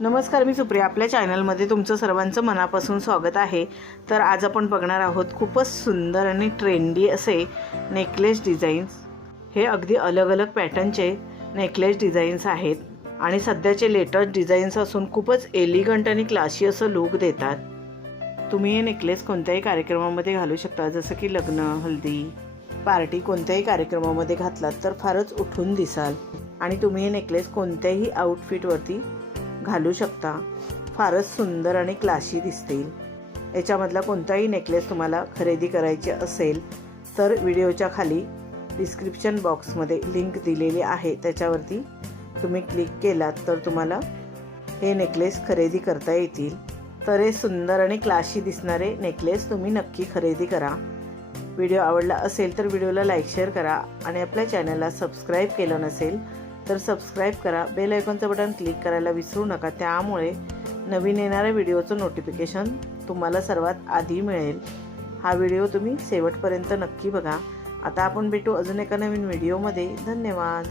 नमस्कार, मी सुप्रिया. आपल्या चॅनलमध्ये तुमचं सर्वांचं मनापासून स्वागत आहे. तर आज आपण बघणार आहोत खूपच सुंदर आणि ट्रेंडी असे नेकलेस डिझाईन्स. हे अगदी अलग अलग पॅटर्नचे नेकलेस डिझाईन्स आहेत आणि सध्याचे लेटेस्ट डिझाईन्स असून खूपच एलिगंट आणि क्लासी असं लुक देतात. तुम्ही हे नेकलेस कोणत्याही कार्यक्रमामध्ये घालू शकता, जसं की लग्न, हल्दी, पार्टी कोणत्याही कार्यक्रमामध्ये घातलात तर फारच उठून दिसाल. आणि तुम्ही हे नेकलेस कोणत्याही आउटफिटवरती घालू शकता, फारच सुंदर आणि क्लासी दिसतील. याच्यामधला कोणताही नेकलेस तुम्हाला खरेदी करायचे असेल तर व्हिडिओच्या खाली डिस्क्रिप्शन बॉक्समध्ये लिंक दिलेली आहे, त्याच्यावरती तुम्ही क्लिक केलात तर तुम्हाला हे नेकलेस खरेदी करता येतील. तर हे सुंदर आणि क्लासी दिसणारे नेकलेस तुम्ही नक्की खरेदी करा. व्हिडिओ आवडला असेल तर व्हिडिओला लाईक शेअर करा आणि आपल्या चॅनलला सबस्क्राईब केलं नसेल तर सबस्क्राईब करा. बेल आयकॉनचं बटन क्लिक करायला विसरू नका, त्यामुळे नवीन येणाऱ्या व्हिडिओचं नोटिफिकेशन तुम्हाला सर्वात आधी मिळेल. हा व्हिडिओ तुम्ही शेवटपर्यंत नक्की बघा. आता आपण भेटू अजून एका नवीन व्हिडिओमध्ये. धन्यवाद.